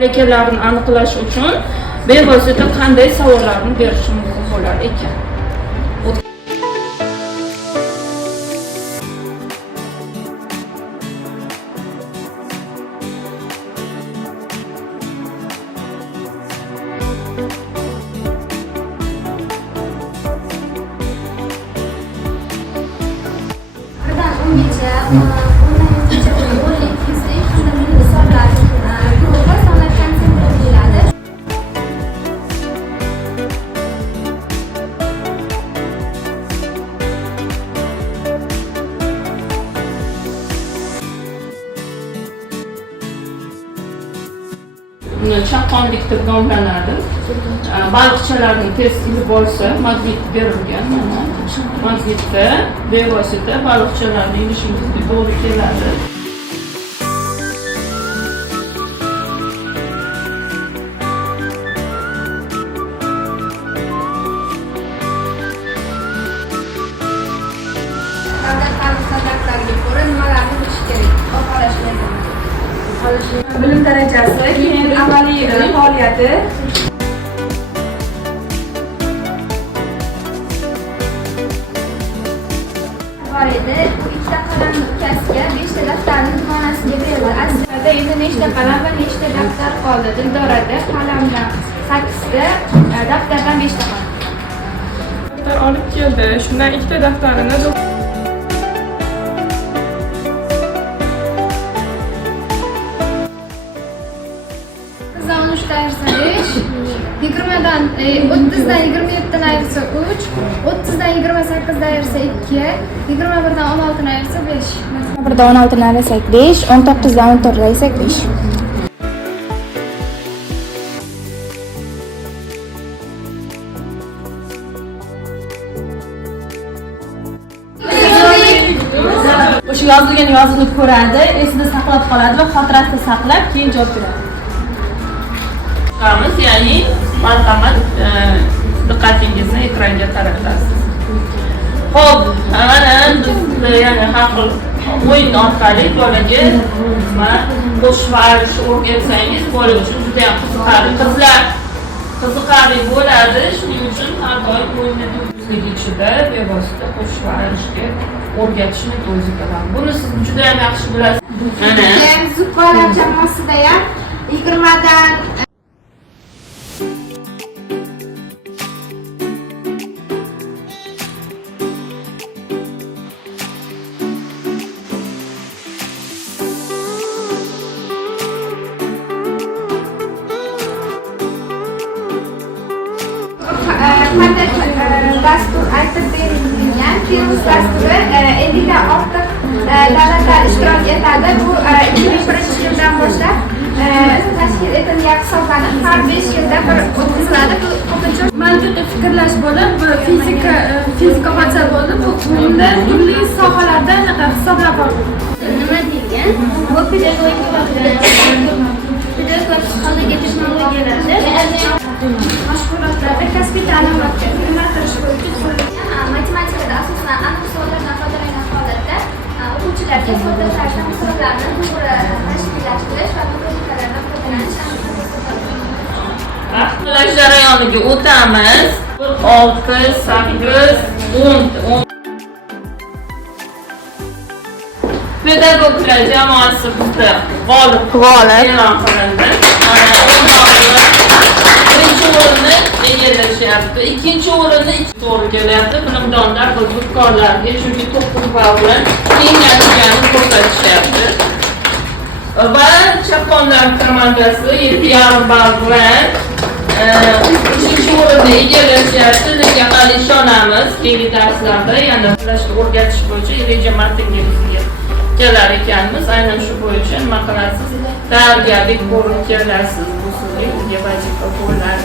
Lekelarni aniqlash uchun bevosita qanday savollarni berish mumkin bo'lar ekan? Chaqqonlik deb nomlanadi. Baliqchilarning testini bo'lsa, magnit berilgan. Mana magnitda bevosita baliqchilarning idishingizga to'g'ri keladi. Davlat ta'lim standartlariga ko'ra nimalarni bilish kerak? Bilim darajasi, keyin amaliy faoliyati. Bor edi, bu ikkita qalamni ukasiga 5 ta daftarni duxonasiga berildi. Aslida endi nechta qalam va nechta daftar qoldi? Dildorada qalamdan 8 ta, daftardan 5 ta qoldi. Daftar olib keldi. Shundan ikkita daftarini ayirsa 5, 20dan 30dan 27dan ayirsa 3, 30dan 28dan ayirsa 2, 21dan 16dan ayirsa 5. 1dan 16dan ayirsak 5, 19dan 14 ayirsak 5. O'sha yozilgan yozuvni ko'radi, esida saqlab qoladi va xotirasida saqlab keyin javob beradi. Ya'ni marhamat diqqatingizni ekranga qaratasiz. Xo'p, mana ya'ni har xil o'yin orqali bolaga qo'shiq ayirish o'rgatsangiz, bola uchun juda ham qiziqarli. Qizlar qiziqarli bo'ladi. Shuning uchun har doim o'yinni tuzlik ichida bevosita qo'shiq ayirishga o'rgatishni o'zi bilan. Buni siz juda ham yaxshi bilasiz. Mana Zukkolar jamoasida ham 20dan dastur aytib berilgan Firuz dasturi 50 dan ortiq davlatlar ishtirok etadi. Bu 2001-yildan boshlab tashkil etilgan hisoblanib, har 5 yilda bir o'tkaziladi. Bu ko'pincha mantiqiy fikrlash bo'lib, fizika hodisa bo'lib, bunda turli sohalarda hisoblab olinadi. Nima degan? Bu pedagogika psixologiya texnologiyalarida mashg'ulotlarda kasbiy ta'limotga yo'naltirish bo'yicha matematikada asosan aniq misollardan foydalangan holatda o'quvchilarga soddalashtirish misollarni to'g'ri tashkillashtirish va metodikalardan foydalanish Aniqlash jarayoniga o'tamiz. 6, 8, 10. Pedagoglar jamoasi bizda g'olib e'lon qilindi. Birinchi o'rinni egallashyapti. Ikkinchi o'rinni to'g'ri kelyapti. Bilimdonlar va zukkorlarga chunki 9 ball bilan tenglashganini ko'rsatishyapti. Va chaqqonlar komandasi 7,5 ball bilan uchinchi o'rinni egallashyapti. Lekin hali ishonamiz, keyingi darslarda yana o'rgatish bo'yicha reja-martingimizga kelar ekanmiz. Aynan shu bo'yicha nima qilasiz? Tayyorgarlik ko'rib kelasiz. Bu sizga vazifa bo'lardi.